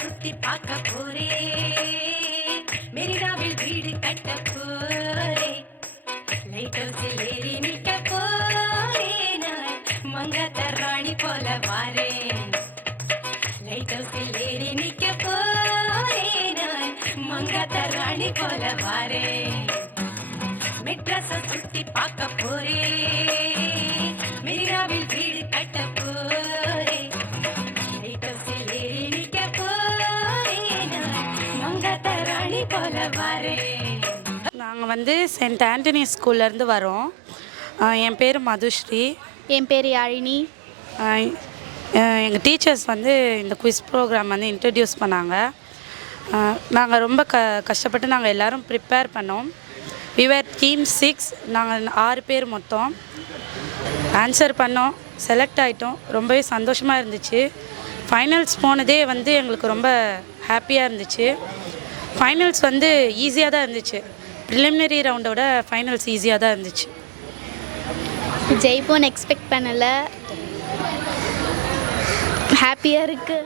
சுத்தி பார்க்க போரே மெரினாவில் வீடு கட்ட போரே லைட் ஹவுஸில் ஏறி நிக்க போரே நான் மங்காத்த ராணி போல வாரேன் லைட் ஹவுஸில் ஏறி நிக்க போரே நான் மங்காத்த ராணி போல வாரேன் மெட்ராஸ சுத்தி பார்க்க போரே மெரினாவில் வீடு கட்ட போரே லைட் ஹவுஸில் ஏறி நிக்க போரே நான் மங்காத்த ராணி போல வாரேன். நாங்கள் வந்து சென்ட் ஆண்டனி ஸ்கூல்லேருந்து வரோம். என் பேர் மதுஸ்ரீ. என் பேர் யாழினி. எங்கள் டீச்சர்ஸ் வந்து இந்த குவிஸ் ப்ரோக்ராம் வந்து இன்ட்ரடியூஸ் பண்ணாங்க. நாங்கள் ரொம்ப கஷ்டப்பட்டு நாங்கள் எல்லோரும் ப்ரிப்பேர் பண்ணோம். விவர் டீம் 6, நாங்கள் 6 பேர் மொத்தம் ஆன்சர் பண்ணோம், செலக்ட் ஆகிட்டோம். ரொம்பவே சந்தோஷமாக இருந்துச்சு. ஃபைனல்ஸ் போனதே வந்து எங்களுக்கு ரொம்ப ஹாப்பியாக இருந்துச்சு. ஃபைனல்ஸ் வந்து ஈஸியாக தான் இருந்துச்சு. ப்ரிலிமினரி ரவுண்டோட ஃபைனல்ஸ் ஈஸியாக தான் இருந்துச்சு. ஜெயிப்போன்னு எக்ஸ்பெக்ட் பண்ணலை, ஹாப்பியாக இருக்குது.